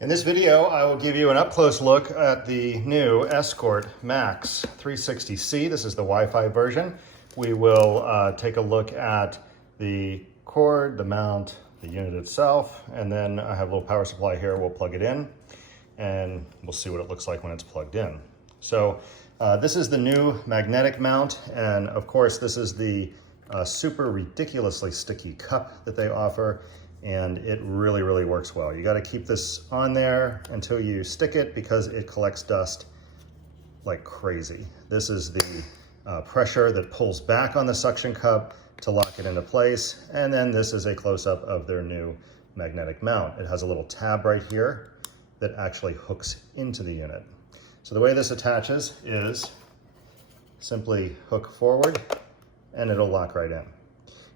In this video, I will give you an up-close look at the new Escort Max 360C. This is the Wi-Fi version. We will take a look at the cord, the mount, the unit itself, and then I have a little power supply here. We'll plug it in, and we'll see what it looks like when it's plugged in. So this is the new magnetic mount, and of course, this is the super ridiculously sticky cup that they offer. And it really works well. You got to keep this on there until you stick it because it collects dust like crazy. This is the pressure that pulls back on the suction cup to lock it into place. And then this is a close-up of their new magnetic mount. It has a little tab right here that actually hooks into the unit. So the way this attaches is simply hook forward and it'll lock right in.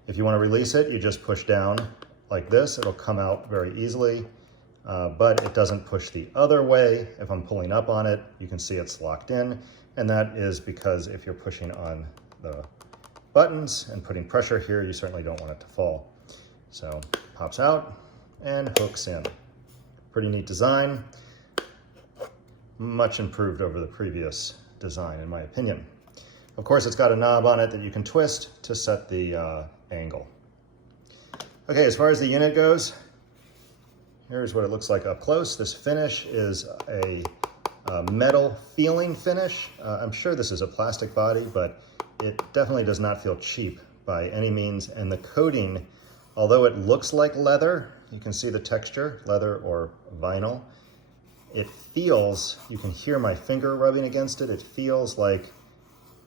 If you want to release it, you just push down like this. It'll come out very easily, but it doesn't push the other way. If I'm pulling up on it, you can see it's locked in, and that is because if you're pushing on the buttons and putting pressure here, you certainly don't want it to fall. So pops out and hooks in. Pretty neat design, much improved over the previous design in my opinion. Of course, it's got a knob on it that you can twist to set the angle. Okay, as far as the unit goes, here's what it looks like up close. This finish is a metal feeling finish. I'm sure this is a plastic body, but it definitely does not feel cheap by any means. And the coating, although it looks like leather, you can see the texture, leather or vinyl. It feels, you can hear my finger rubbing against it. It feels like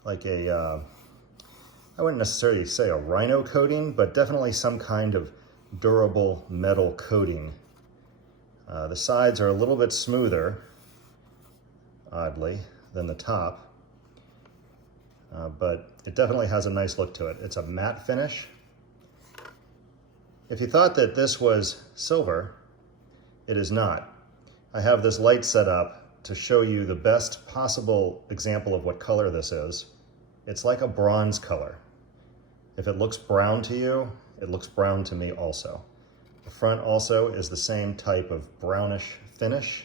a, I wouldn't necessarily say a rhino coating, but definitely some kind of durable metal coating. The sides are a little bit smoother, oddly, than the top, but it definitely has a nice look to it. It's a matte finish. If you thought that this was silver, it is not. I have this light set up to show you the best possible example of what color this is. It's like a bronze color. If it looks brown to you, it looks brown to me also. The front also is the same type of brownish finish.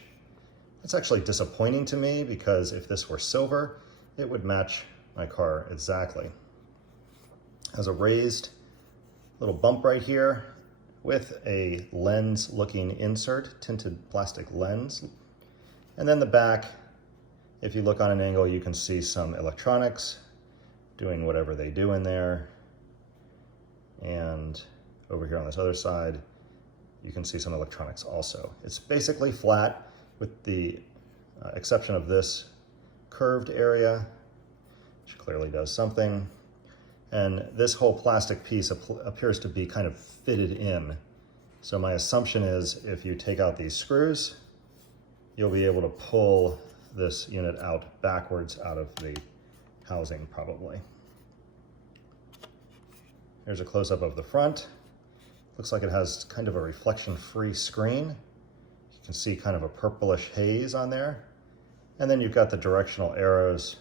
It's actually disappointing to me because if this were silver, it would match my car exactly. It has a raised little bump right here with a lens looking insert, tinted plastic lens. And then the back, if you look on an angle, you can see some electronics doing whatever they do in there. And over here on this other side, you can see some electronics also. It's basically flat with the exception of this curved area, which clearly does something. And this whole plastic piece appears to be kind of fitted in. So my assumption is if you take out these screws, you'll be able to pull this unit out backwards out of the housing probably. Here's a close-up of the front. Looks like it has kind of a reflection-free screen. You can see kind of a purplish haze on there. And then you've got the directional arrows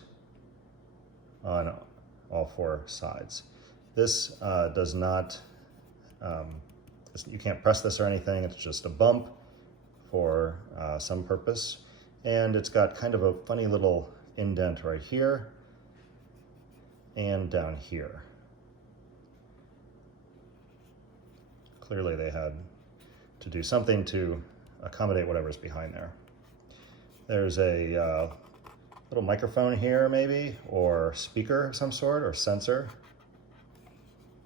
on all four sides. This does not, you can't press this or anything. It's just a bump for some purpose. And it's got kind of a funny little indent right here and down here. Clearly they had to do something to accommodate whatever's behind there. There's a little microphone here maybe, or speaker of some sort, or sensor.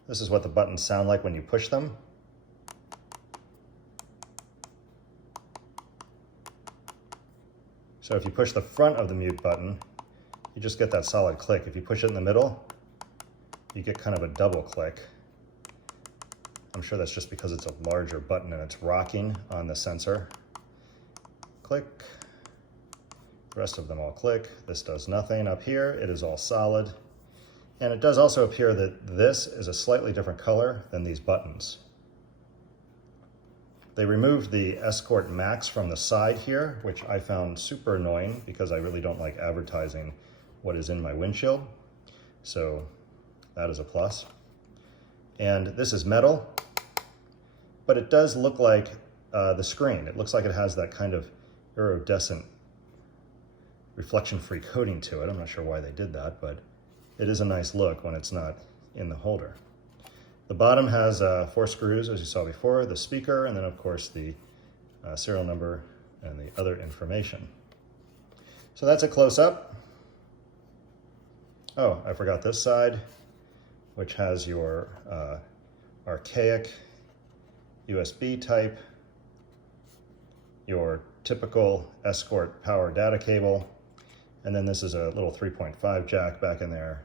This is what the buttons sound like when you push them. So if you push the front of the mute button, you just get that solid click. If you push it in the middle, you get kind of a double click. I'm sure that's just because it's a larger button and it's rocking on the sensor. Click. The rest of them all click. This does nothing up here. It is all solid. And it does also appear that this is a slightly different color than these buttons. They removed the Escort Max from the side here, which I found super annoying because I really don't like advertising what is in my windshield. So that is a plus. And this is metal, but it does look like the screen. It looks like it has that kind of iridescent reflection-free coating to it. I'm not sure why they did that, but it is a nice look when it's not in the holder. The bottom has 4 screws, as you saw before, the speaker, and then of course the serial number and the other information. So that's a close-up. Oh, I forgot this side, which has your archaic USB type, your typical Escort power data cable, and then this is a little 3.5 jack back in there.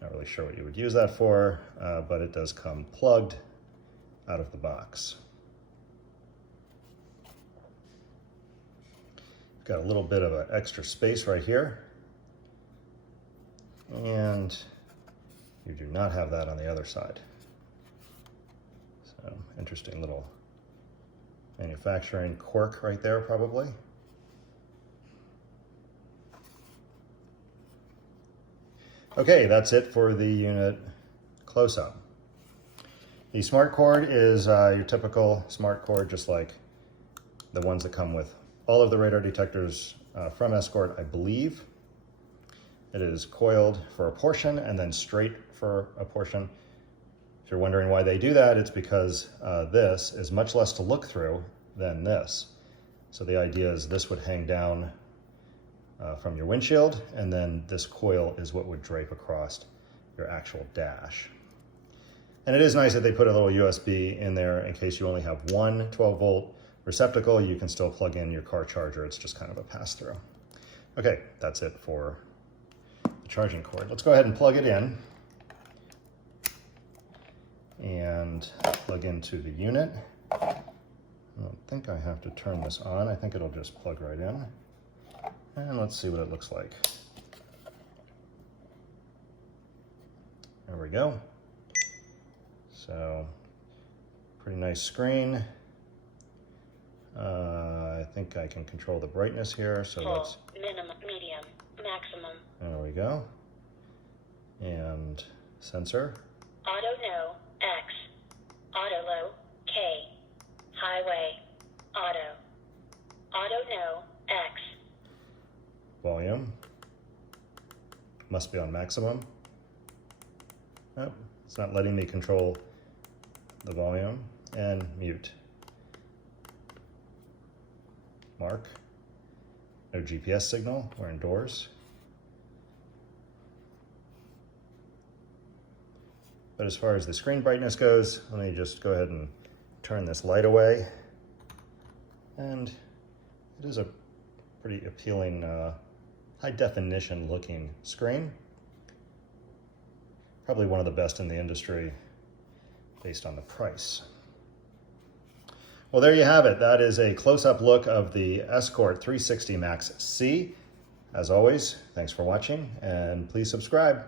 Not really sure what you would use that for, but it does come plugged out of the box. Got a little bit of an extra space right here, and you do not have that on the other side. So interesting little manufacturing quirk right there, probably. Okay, that's it for the unit close-up. The smart cord is your typical smart cord, just like the ones that come with all of the radar detectors from Escort, I believe. It is coiled for a portion and then straight for a portion. If you're wondering why they do that, it's because this is much less to look through than this. So the idea is this would hang down from your windshield, and then this coil is what would drape across your actual dash. And it is nice that they put a little USB in there in case you only have one 12-volt receptacle. You can still plug in your car charger. It's just kind of a pass-through. Okay, that's it for the charging cord. Let's go ahead and plug it in and plug into the unit. I don't think I have to turn this on. I think it'll just plug right in. And let's see what it looks like. There we go. So, pretty nice screen. I think I can control the brightness here. So let's minimum, medium, maximum. There we go. And sensor. Auto no, X. Auto low, K. Highway, auto. Auto no, X. Volume. Must be on maximum. Nope, it's not letting me control the volume. And mute. Mark. No GPS signal. We're indoors. But as far as the screen brightness goes, let me just go ahead and turn this light away. And it is a pretty appealing, high definition looking screen. Probably one of the best in the industry based on the price. Well, there you have it. That is a close-up look of the Escort 360 Max C. As always, thanks for watching, and please subscribe.